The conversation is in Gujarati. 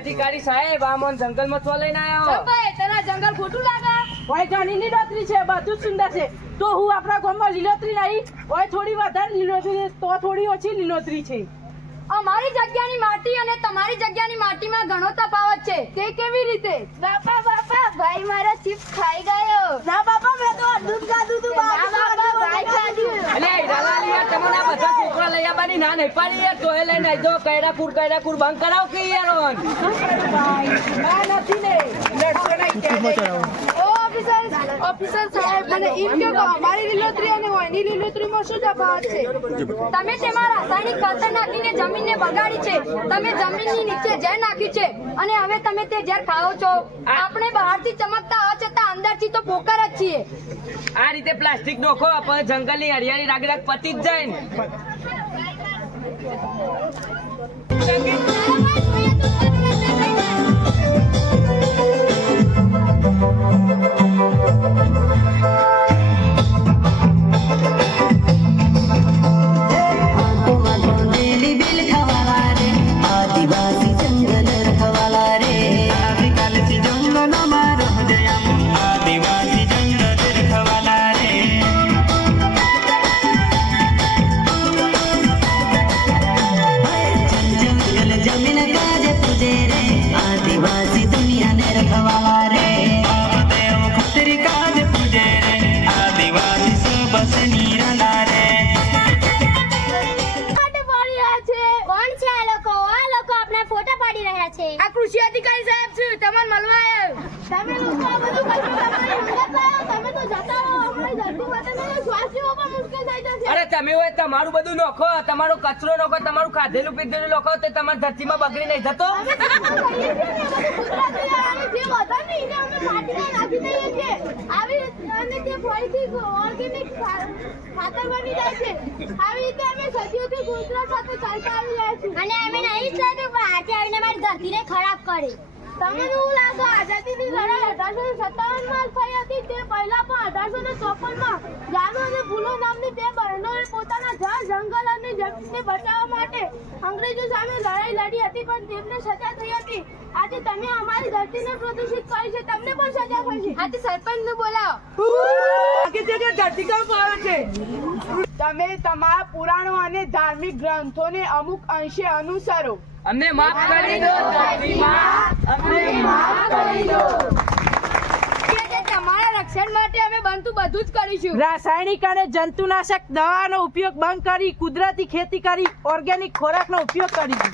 અધિકારી સાહેબ આ મોન જંગલ માં છો લઈને આવ્યો ભાઈ તને જંગલ ખોટું લાગે? ઓય ઘણી લીલોતરી છે, બધું જ સુંદર છે. તો હું આપણા ગામમાં લીલોતરી નહીં, ઓય થોડી વધારે લીલોતરી તો થોડી ઓછી લીલોતરી છે. અમારી જગ્યાની માટી અને તમારી જગ્યાની માટીમાં ઘણો તફાવત છે. તે કેવી રીતે? બાપા ભાઈ મારો ચિપ્સ ખાઈ ગયો. ના બાપા મેં તો દૂધ ખાધું તું. ભાઈ ખાધું. અલે ઈરાલાલી યાર તમને આ બધા છોકરા લઈ આવવાની ના નહીં પાડી યાર તોય લઈને આવજો. કૈરાકુર બંધ કરાવ કે યાર ઓન આ નથી ને લડશો નહીં કે ઓફિસર સાહેબ મને એમ કહો કે અમારી લીલોતરી અને ઓયની લીલોતરીમાં શું તફાવત છે? તમે તેમાં રાસાયણિક ખાતર નાખીને જમીનને બગાડી છે. તમે જમીનની નીચે ઝેર નાખ્યું છે અને હવે તમે તે ઝેર ખાઓ છો. આપણે બહારથી ચમકતા હોવા છતાં અંદરથી તો પોકર જ છીએ. આ રીતે પ્લાસ્ટિક નોખો પણ જંગલની હરિયાળી રાગ પતી જ જાય ને. આ કૃષિ અધિકારી સાહેબ છે, તમને મળવા આવ્યો. તમે લોકો આ બધું કરશો, તમે તો જતા રહો. અમારી ધરતી માટે શ્વાસ લેવો પણ મુશ્કેલ થઈ જશે. અરે તમે હોય તમારું બધું નોખો, તમારો કચરો નોખો, તમારું ખાધેલું પીધેલું નોખો તો તમારી ધરતીમાં બગડી નહીં જતો. જે વધારે ને એને અમે માટીમાં નાખી દઈએ છીએ. આવી અને તે ફરીથી ઓર્ગેનિક ખાતર બની જાય છે. આવી રીતે અમે સદીઓથી ગુજરાત સાથે ચાલતા આવી રહ્યા છીએ. અને અમે નહીં ચાહતું બહારથી આવીને મારી ધરતીને ખરાબ કરે. તમને શું લાગે આઝાદીની લડાઈ 1857માં થઈ હતી? તે પહેલા પણ 1854માં જાનુ અને ફૂલો નામની બે બહેનોએ પોતાના ઝાડ જંગલ અને જમીનને બચાવવા માટે અંગ્રેજો સામે લડાઈ લડી હતી, પણ તેમને સજા થઈ હતી. આજે તમે અમારી ધરતીને પ્રદૂષિત કરી છે, તમને પણ સજા થશે. આજે સરપંચને બોલાવો. બાકી છે કે ધરતીકંપ આવે છે. તમે તમારા પુરાણો અને ધાર્મિક ગ્રંથોને અમુક અંશે અનુસરો. અમને માફ કરી દો ધરતીમાં, અમને માફ કરી દો. તમારા રક્ષણ માટે અમે બનતું બધું જ કરીશું. રાસાયણિક અને જંતુનાશક દવાનો ઉપયોગ બંધ કરી કુદરતી ખેતી કરી ઓર્ગેનિક ખોરાકનો ઉપયોગ કરીશું.